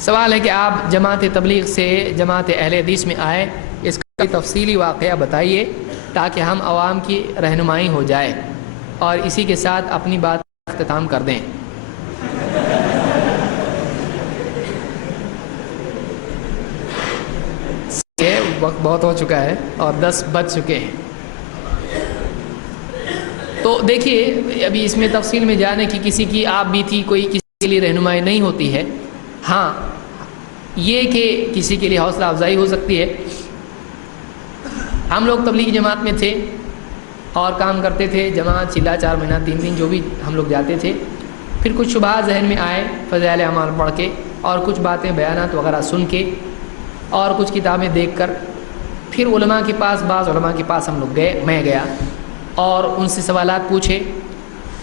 سوال ہے کہ آپ جماعت تبلیغ سے جماعت اہل حدیث میں آئے، اس کا تفصیلی واقعہ بتائیے تاکہ ہم عوام کی رہنمائی ہو جائے، اور اسی کے ساتھ اپنی بات کا اختتام کر دیں۔ وقت بہت ہو چکا ہے اور 10 بج چکے ہیں، تو دیکھیے ابھی اس میں تفصیل میں جانے کی کسی کی آپ بھی تھی، کوئی کسی کے لیے رہنمائی نہیں ہوتی ہے۔ ہاں یہ کہ کسی کے لیے حوصلہ افزائی ہو سکتی ہے۔ ہم لوگ تبلیغی جماعت میں تھے اور کام کرتے تھے، جماعت چلا 4 مہینہ 3 دن جو بھی ہم لوگ جاتے تھے، پھر کچھ شبہات ذہن میں آئے فضائل اعمال پڑھ کے، اور کچھ باتیں بیانات وغیرہ سن کے، اور کچھ کتابیں دیکھ کر، پھر علماء کے پاس، بعض علماء کے پاس ہم لوگ گئے، میں گیا اور ان سے سوالات پوچھے،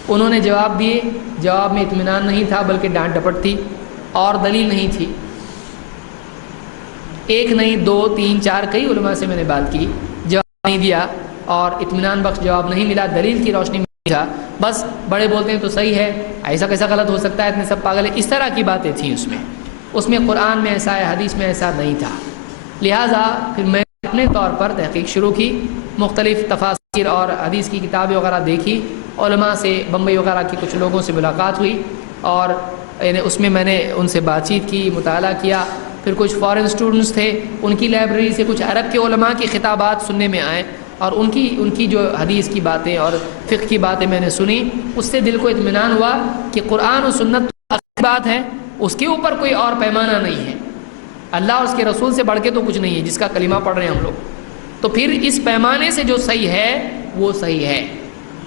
انہوں نے جواب دیے، جواب میں اطمینان نہیں تھا بلکہ ڈانٹ ڈپٹ تھی اور دلیل نہیں تھی۔ ایک نہیں 2 3 4 کئی علماء سے میں نے بات کی، جواب نہیں دیا اور اطمینان بخش جواب نہیں ملا، دلیل کی روشنی میں نہیں تھا، بس بڑے بولتے ہیں تو صحیح ہے، ایسا کیسا غلط ہو سکتا ہے، اتنے سب پاگل ہیں، اس طرح کی باتیں تھیں اس میں قرآن میں ایسا ہے، حدیث میں ایسا نہیں تھا۔ لہٰذا پھر میں اپنے طور پر تحقیق شروع کی، مختلف تفاسیر اور حدیث کی کتابیں وغیرہ دیکھی، علماء سے بمبئی وغیرہ کے کچھ لوگوں سے ملاقات ہوئی، اور اس میں نے ان سے بات چیت کی، مطالعہ کیا، پھر کچھ فارن اسٹوڈنٹس تھے، ان کی لائبریری سے کچھ عرب کے علماء کی خطابات سننے میں آئے، اور ان کی جو حدیث کی باتیں اور فقہ کی باتیں میں نے سنی، اس سے دل کو اطمینان ہوا کہ قرآن و سنت تو بات ہے، اس کے اوپر کوئی اور پیمانہ نہیں ہے، اللہ اور اس کے رسول سے بڑھ کے تو کچھ نہیں ہے جس کا کلمہ پڑھ رہے ہیں ہم لوگ، تو پھر اس پیمانے سے جو صحیح ہے وہ صحیح ہے،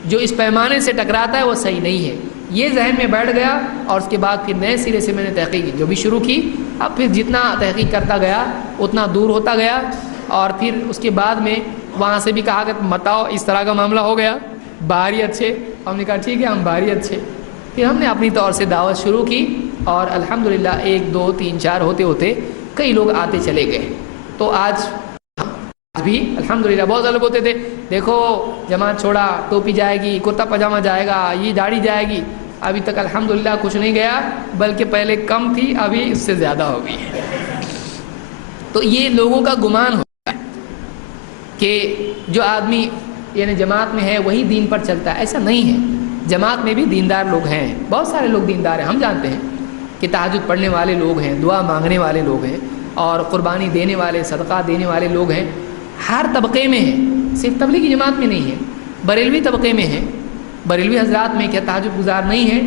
جو اس پیمانے سے ٹکراتا ہے وہ صحیح نہیں ہے، یہ ذہن میں بیٹھ گیا، اور اس کے بعد پھر نئے سرے سے میں نے تحقیق جو بھی شروع کی، اب پھر جتنا تحقیق کرتا گیا اتنا دور ہوتا گیا، اور پھر اس کے بعد میں وہاں سے بھی کہا کہ بتاؤ اس طرح کا معاملہ ہو گیا، باہری اچھے، ہم نے کہا ٹھیک ہے ہم باہری اچھے، پھر ہم نے اپنی طور سے دعوت شروع کی، اور الحمدللہ 1 2 3 4 ہوتے ہوتے کئی لوگ آتے چلے گئے، تو آج بھی الحمدللہ بہت زیادہ بولتے تھے دیکھو جماعت چھوڑا، ٹوپی جائے گی، کرتا پاجامہ جائے گا، یہ داڑھی جائے گی، ابھی تک الحمدللہ کچھ نہیں گیا، بلکہ پہلے کم تھی ابھی اس سے زیادہ ہو گئی ہے۔ تو یہ لوگوں کا گمان ہوتا ہے کہ جو آدمی یعنی جماعت میں ہے وہی دین پر چلتا ہے، ایسا نہیں ہے، جماعت میں بھی دیندار لوگ ہیں، بہت سارے لوگ دیندار ہیں، ہم جانتے ہیں کہ تہجد پڑھنے والے لوگ ہیں، دعا مانگنے والے لوگ ہیں، اور قربانی دینے والے، صدقہ دینے والے لوگ ہیں، ہر طبقے میں ہیں، صرف تبلیغی جماعت میں نہیں ہے، بریلوی طبقے میں ہیں، بریلوی حضرات میں کیا تہجد گزار نہیں ہیں،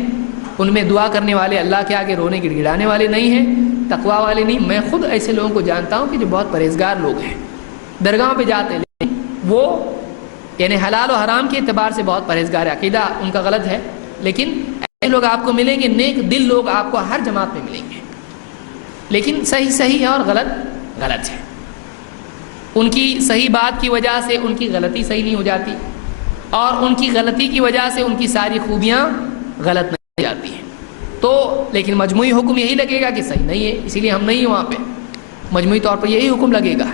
ان میں دعا کرنے والے، اللہ کے آگے رونے گڑگڑانے والے نہیں ہیں، تقویٰ والے نہیں، میں خود ایسے لوگوں کو جانتا ہوں کہ جو بہت پرہیزگار لوگ ہیں، درگاہوں پہ جاتے ہیں لیکن وہ یعنی حلال و حرام کے اعتبار سے بہت پرہیزگار ہے، عقیدہ ان کا غلط ہے، لیکن ایسے لوگ آپ کو ملیں گے، نیک دل لوگ آپ کو ہر جماعت میں ملیں گے، لیکن صحیح ہے اور غلط ہے، ان کی صحیح بات کی وجہ سے ان کی غلطی صحیح نہیں ہو جاتی، اور ان کی غلطی کی وجہ سے ان کی ساری خوبیاں غلط نہیں ہو جاتی ہیں، تو لیکن مجموعی حکم یہی لگے گا کہ صحیح نہیں ہے، اسی لیے ہم نہیں ہیں وہاں پہ، مجموعی طور پر یہی حکم لگے گا،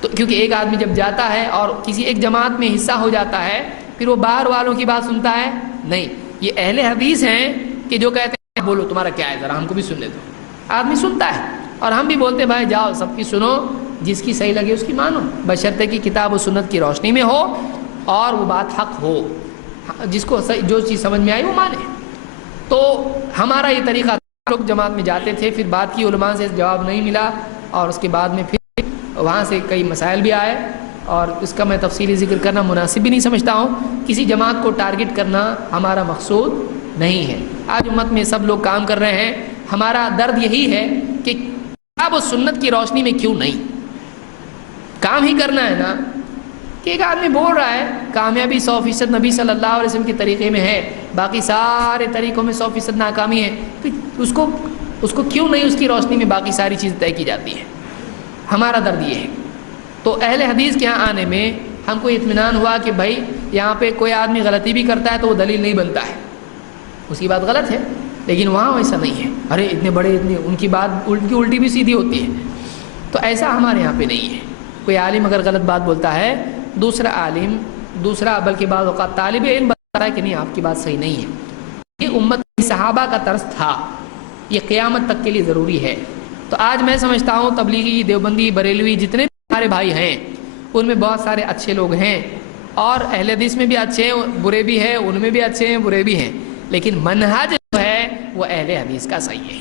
تو کیونکہ ایک آدمی جب جاتا ہے اور کسی ایک جماعت میں حصہ ہو جاتا ہے پھر وہ باہر والوں کی بات سنتا ہے نہیں، یہ اہل حدیث ہیں کہ جو کہتے ہیں بولو تمہارا کیا ہے ذرا ہم کو بھی سننے دو، آدمی سنتا ہے، اور ہم بھی بولتے ہیں بھائی جاؤ سب کی سنو، جس کی صحیح لگے اس کی مانو، بشرطے کی کتاب و سنت کی روشنی میں ہو اور وہ بات حق ہو، جس کو جو چیز سمجھ میں آئی وہ مانے، تو ہمارا یہ طریقہ، لوگ جماعت میں جاتے تھے، پھر بات کی علماء سے جواب نہیں ملا، اور اس کے بعد میں پھر وہاں سے کئی مسائل بھی آئے، اور اس کا میں تفصیلی ذکر کرنا مناسب بھی نہیں سمجھتا ہوں، کسی جماعت کو ٹارگٹ کرنا ہمارا مقصود نہیں ہے، آج امت میں سب لوگ کام کر رہے ہیں، ہمارا درد یہی ہے کہ کتاب و سنت کی روشنی میں کیوں نہیں، کام ہی کرنا ہے نا، کہ ایک آدمی بول رہا ہے کامیابی 100% نبی صلی اللہ علیہ وسلم کے طریقے میں ہے، باقی سارے طریقوں میں 100% ناکامی ہے، پھر اس کو کیوں نہیں اس کی روشنی میں باقی ساری چیزیں طے کی جاتی ہے، ہمارا درد یہ ہے، تو اہل حدیث کے یہاں آنے میں ہم کو اطمینان ہوا کہ بھائی یہاں پہ کوئی آدمی غلطی بھی کرتا ہے تو وہ دلیل نہیں بنتا ہے، اس کی بات غلط ہے، لیکن وہاں ایسا نہیں ہے، ارے اتنے بڑے ان کی بات الٹی بھی سیدھی ہوتی ہے، تو ایسا ہمارے یہاں پہ نہیں ہے، کوئی عالم اگر غلط بات بولتا ہے دوسرا بلکہ بعض اوقات طالب علم بتا رہا ہے کہ نہیں آپ کی بات صحیح نہیں ہے، یہ امت صحابہ کا طرز تھا، یہ قیامت تک کے لیے ضروری ہے۔ تو آج میں سمجھتا ہوں تبلیغی، دیوبندی، بریلوی جتنے بھی ہمارے بھائی ہیں ان میں بہت سارے اچھے لوگ ہیں، اور اہل حدیث میں بھی اچھے ہیں، برے بھی ہیں، ان میں بھی اچھے ہیں، برے بھی ہیں، لیکن منہج جو ہے وہ اہل حدیث کا صحیح ہے۔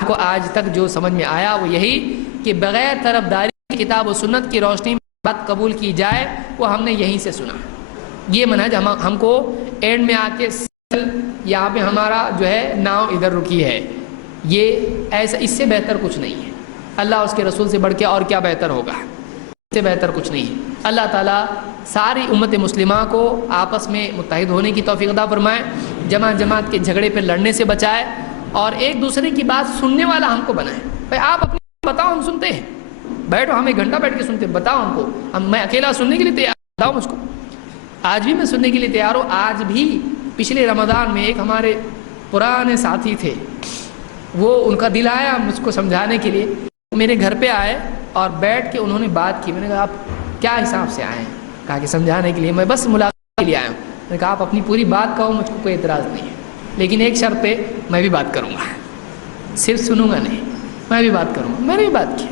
آپ کو آج تک جو سمجھ میں آیا وہ یہی کہ بغیر طرفداری کی کتاب و سنت کی روشنی میں بات قبول کی جائے، وہ ہم نے یہیں سے سنا۔ یہ منہج ہم کو اینڈ میں آ کے یہاں پہ ہمارا جو ہے ناؤ ادھر رکی ہے، یہ ایسا، اس سے بہتر کچھ نہیں ہے۔ اللہ اس کے رسول سے بڑھ کے اور کیا بہتر ہوگا، اس سے بہتر کچھ نہیں ہے۔ اللہ تعالیٰ ساری امت مسلمہ کو آپس میں متحد ہونے کی توفیق عطا فرمائے، جماعت کے جھگڑے پہ لڑنے سے بچائے، اور ایک دوسرے کی بات سننے والا ہم کو بنائے۔ بھائی آپ اپنی بتاؤ، ہم سنتے ہیں، بیٹھو، ہم ایک گھنٹہ بیٹھ کے سنتے ہیں، بتاؤ ہم کو، میں اکیلا سننے کے لیے تیار، بتاؤ مجھ کو۔ آج بھی میں سننے کے لیے تیار ہوں۔ آج بھی پچھلے رمضان میں ایک ہمارے پرانے ساتھی تھے، وہ ان کا دل آیا مجھ کو سمجھانے کے لیے، میرے گھر پہ آئے اور بیٹھ کے انہوں نے بات کی۔ میں نے کہا آپ کیا حساب سے آئے ہیں؟ کہا کہ سمجھانے کے لیے، میں بس ملاقات کے لیے آیا ہوں۔ میں نے کہا آپ اپنی پوری بات کہو، مجھ کو کوئی اعتراض نہیں ہے، لیکن ایک شرط پہ میں بھی بات کروں گا، صرف سنوں گا نہیں، میں بھی بات کروں گا۔ میں نے بھی بات کی۔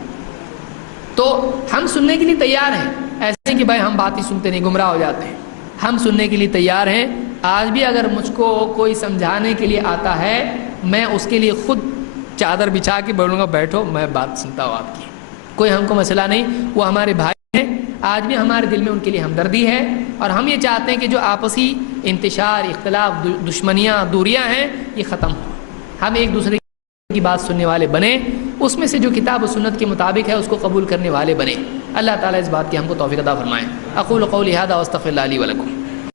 تو ہم سننے کے لیے تیار ہیں، ایسے نہیں کہ بھائی ہم بات ہی سنتے نہیں گمراہ ہو جاتے ہیں، ہم سننے کے لیے تیار ہیں۔ آج بھی اگر مجھ کو کوئی سمجھانے کے لیے آتا ہے، میں اس کے لیے خود چادر بچھا کے بولوں گا بیٹھو، میں بات سنتا ہوں آپ کی، کوئی ہم کو مسئلہ نہیں۔ وہ ہمارے بھائی ہیں، آج بھی ہمارے دل میں ان کے لیے ہمدردی ہے، اور ہم یہ چاہتے ہیں کہ جو آپسی انتشار، اختلاف، دشمنیاں، دوریاں ہیں، یہ ختم ہو، ہم ایک دوسرے کی بات سننے والے بنیں، اس میں سے جو کتاب و سنت کے مطابق ہے اس کو قبول کرنے والے بنیں۔ اللہ تعالیٰ اس بات کی ہم کو توفیق عطا فرمائے۔ اقول قولی ھذا واستغفر اللہ لی ولکم۔